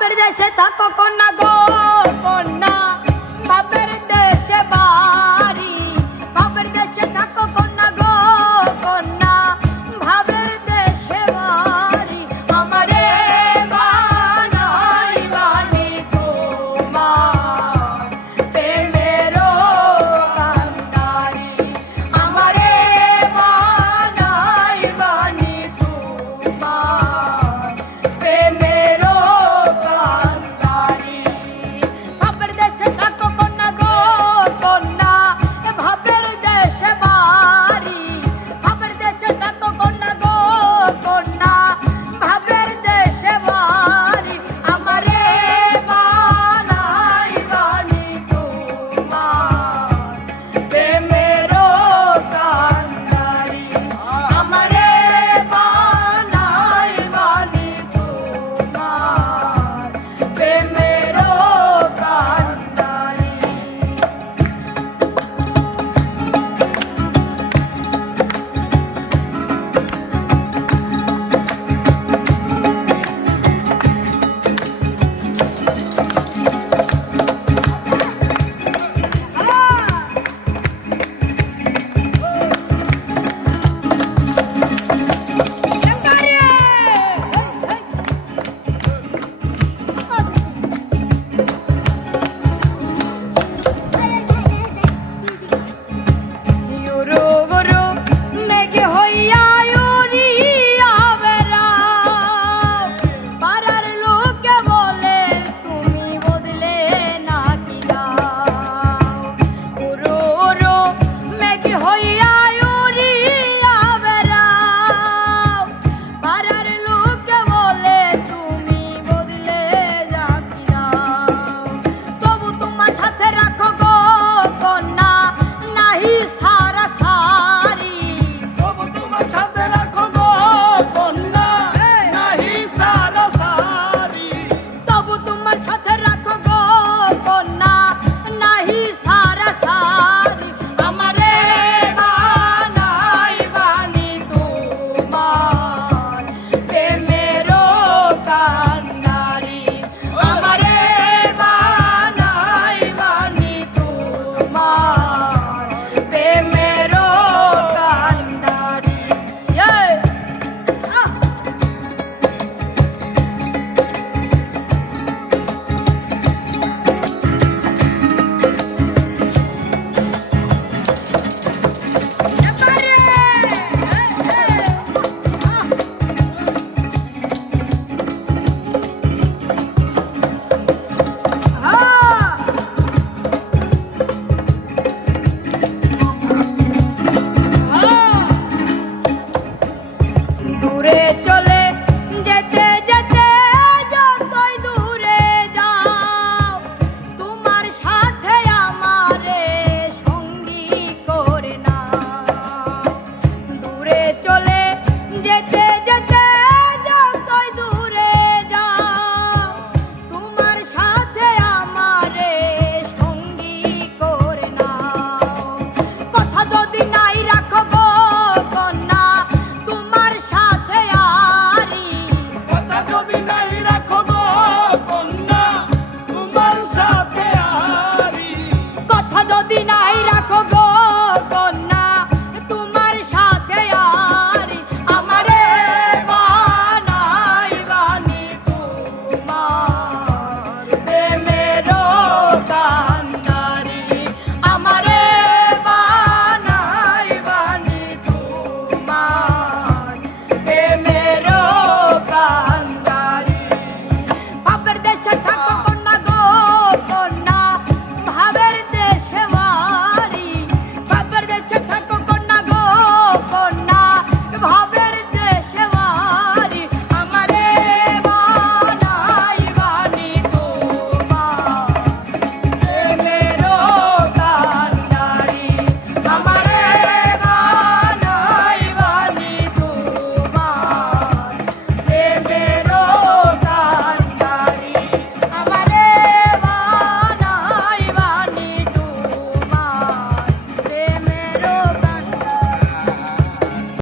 বাপের দেশে থাকো কন্যা গো কন্যা। বাপের দেশে বা